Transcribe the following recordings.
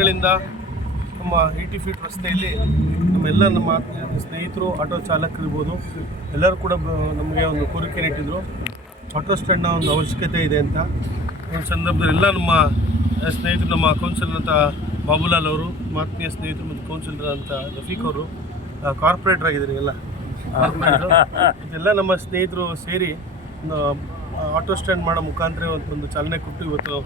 ಗಳಿಂದ ನಮ್ಮ eighty feet ರಸ್ತೆಯಲ್ಲಿ ನಮ್ಮೆಲ್ಲ ನಮ್ಮ ಸ್ನೇಹಿತರು ಆಟೋ ಚಾಲಕರಿರ್ಬೋದು ಎಲ್ಲರೂ ಕೂಡ ನಮಗೆ ಒಂದು ಕೋರಿಕೆ ನೀಟಿದ್ರು ಆಟೋ ಸ್ಟ್ಯಾಂಡ್ನ ಒಂದು ಅವಶ್ಯಕತೆ ಇದೆ ಅಂತ. ಈ ಸಂದರ್ಭದಲ್ಲಿ ಎಲ್ಲ ನಮ್ಮ ಸ್ನೇಹಿತರು ನಮ್ಮ ಕೌನ್ಸಿಲರ್ ಅಂತ ಬಾಬುಲಾಲ್ ಅವರು ಆತ್ಮೀಯ ಸ್ನೇಹಿತರು ಮತ್ತು ಕೌನ್ಸಿಲರ್ ಅಂತ ರಫೀಕ್ ಅವರು ಕಾರ್ಪೊರೇಟರ್ ಆಗಿದ್ದಾರೆ ಎಲ್ಲ. ಇದೆಲ್ಲ ನಮ್ಮ ಸ್ನೇಹಿತರು ಸೇರಿ ಒಂದು ಆಟೋ ಸ್ಟ್ಯಾಂಡ್ ಮಾಡೋ ಮುಖಾಂತರ ಒಂದು ಒಂದು ಚಾಲನೆ ಕೊಟ್ಟು ಇವತ್ತು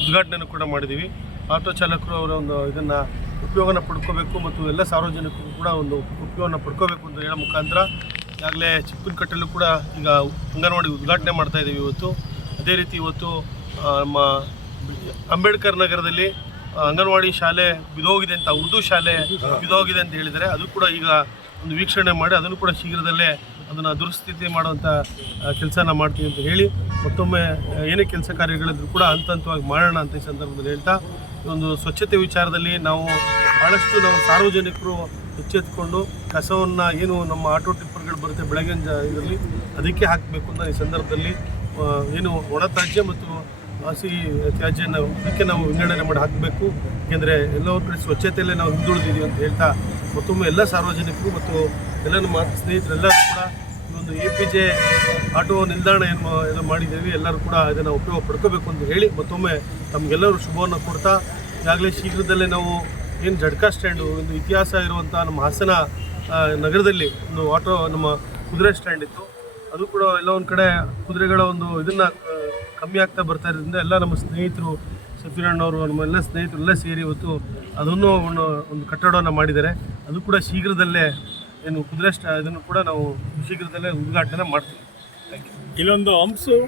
ಉದ್ಘಾಟನೆ ಕೂಡ ಮಾಡಿದ್ದೀವಿ. ಆಟೋ ಚಾಲಕರು ಅವರ ಒಂದು ಇದನ್ನು ಉಪಯೋಗನ ಪಡ್ಕೋಬೇಕು ಮತ್ತು ಎಲ್ಲ ಸಾರ್ವಜನಿಕರು ಕೂಡ ಒಂದು ಉಪಯೋಗನ ಪಡ್ಕೋಬೇಕು ಅಂತ ಹೇಳೋ ಮುಖಾಂತರ ಈಗಾಗಲೇ ಚಿಕ್ಕನಕಟ್ಟೆಲ್ಲೂ ಕೂಡ ಈಗ ಅಂಗನವಾಡಿ ಉದ್ಘಾಟನೆ ಮಾಡ್ತಾ ಇದ್ದೀವಿ ಇವತ್ತು. ಅದೇ ರೀತಿ ಇವತ್ತು ನಮ್ಮ ಅಂಬೇಡ್ಕರ್ ನಗರದಲ್ಲಿ ಅಂಗನವಾಡಿ ಶಾಲೆ ಬಿದೋಗಿದೆ ಅಂತ, ಉರ್ದು ಶಾಲೆ ಬಿದೋಗಿದೆ ಅಂತ ಹೇಳಿದರೆ ಅದು ಕೂಡ ಈಗ ಒಂದು ವೀಕ್ಷಣೆ ಮಾಡಿ ಅದನ್ನು ಕೂಡ ಶೀಘ್ರದಲ್ಲೇ ಅದನ್ನು ದುರಸ್ಥಿತಿ ಮಾಡುವಂಥ ಕೆಲಸನ ಮಾಡ್ತೀವಿ ಅಂತ ಹೇಳಿ ಮತ್ತೊಮ್ಮೆ ಏನೇ ಕೆಲಸ ಕಾರ್ಯಗಳಿದ್ರು ಕೂಡ ಹಂತ ಹಂತವಾಗಿ ಮಾಡೋಣ ಅಂತ ಈ ಸಂದರ್ಭದಲ್ಲಿ ಹೇಳ್ತಾ ಒಂದು ಸ್ವಚ್ಛತೆ ವಿಚಾರದಲ್ಲಿ ನಾವು ಭಾಳಷ್ಟು ನಾವು ಸಾರ್ವಜನಿಕರು ಹೆಚ್ಚೆತ್ಕೊಂಡು ಕಸವನ್ನು ಏನು ನಮ್ಮ ಆಟೋ ಟಿಪ್ಪರ್ಗಳು ಬರುತ್ತೆ ಬೆಳಗಿನ ಇದರಲ್ಲಿ ಅದಕ್ಕೆ ಹಾಕಬೇಕು ಅಂತ ಈ ಸಂದರ್ಭದಲ್ಲಿ ಏನು ಒಣ ತ್ಯಾಜ್ಯ ಮತ್ತು ಹಸಿ ತ್ಯಾಜ್ಯನ ಇದಕ್ಕೆ ನಾವು ವಿಂಗಡಣೆ ಮಾಡಿ ಹಾಕಬೇಕು. ಏಕೆಂದರೆ ಎಲ್ಲವ್ರ ಕಡೆ ಸ್ವಚ್ಛತೆಯಲ್ಲೇ ನಾವು ಹಿಂದುಳಿದಿದ್ದೀವಿ ಅಂತ ಹೇಳ್ತಾ ಮತ್ತೊಮ್ಮೆ ಎಲ್ಲ ಸಾರ್ವಜನಿಕರು ಮತ್ತು ಎಲ್ಲ ನಮ್ಮ ಸ್ನೇಹಿತರೆಲ್ಲರೂ ಕೂಡ ಒಂದು ಎ ಪಿ ಜೆ ಆಟೋ ನಿಲ್ದಾಣ ಏನು ಏನು ಮಾಡಿದ್ದೀವಿ. ಎಲ್ಲರೂ ಕೂಡ ಇದನ್ನು ಉಪಯೋಗ ಪಡ್ಕೋಬೇಕು ಅಂತ ಹೇಳಿ ಮತ್ತೊಮ್ಮೆ ತಮಗೆಲ್ಲರೂ ಶುಭವನ್ನು ಕೊಡ್ತಾ, ಈಗಾಗಲೇ ಶೀಘ್ರದಲ್ಲೇ ನಾವು ಏನು ಜಡ್ಕಾ ಸ್ಟ್ಯಾಂಡು, ಒಂದು ಇತಿಹಾಸ ಇರುವಂಥ ನಮ್ಮ ಹಾಸನ ನಗರದಲ್ಲಿ ಒಂದು ಆಟೋ ನಮ್ಮ ಕುದುರೆ ಸ್ಟ್ಯಾಂಡ್ ಇತ್ತು. ಅದು ಕೂಡ ಎಲ್ಲ ಒಂದು ಕಡೆ ಕುದುರೆಗಳ ಒಂದು ಇದನ್ನು ಕಮ್ಮಿ ಆಗ್ತಾ ಬರ್ತಾ ಇರೋದ್ರಿಂದ ಎಲ್ಲ ನಮ್ಮ ಸ್ನೇಹಿತರು ಸಫೀರಣ್ಣವರು ನಮ್ಮ ಎಲ್ಲ ಸ್ನೇಹಿತರು ಎಲ್ಲ ಸೇರಿ ಇವತ್ತು ಅದನ್ನು ಒಂದು ಒಂದು ಕಟ್ಟಡವನ್ನು ಮಾಡಿದ್ದಾರೆ. ಅದು ಕೂಡ ಶೀಘ್ರದಲ್ಲೇ ಏನು ಕುದುರೆ ಸ್ಟಾ ಇದನ್ನು ಕೂಡ ನಾವು ಶೀಘ್ರದಲ್ಲೇ ಉದ್ಘಾಟನೆ ಮಾಡ್ತೀವಿ. ಥ್ಯಾಂಕ್ ಯು ಇಲ್ಲೊಂದು ಹಂಸು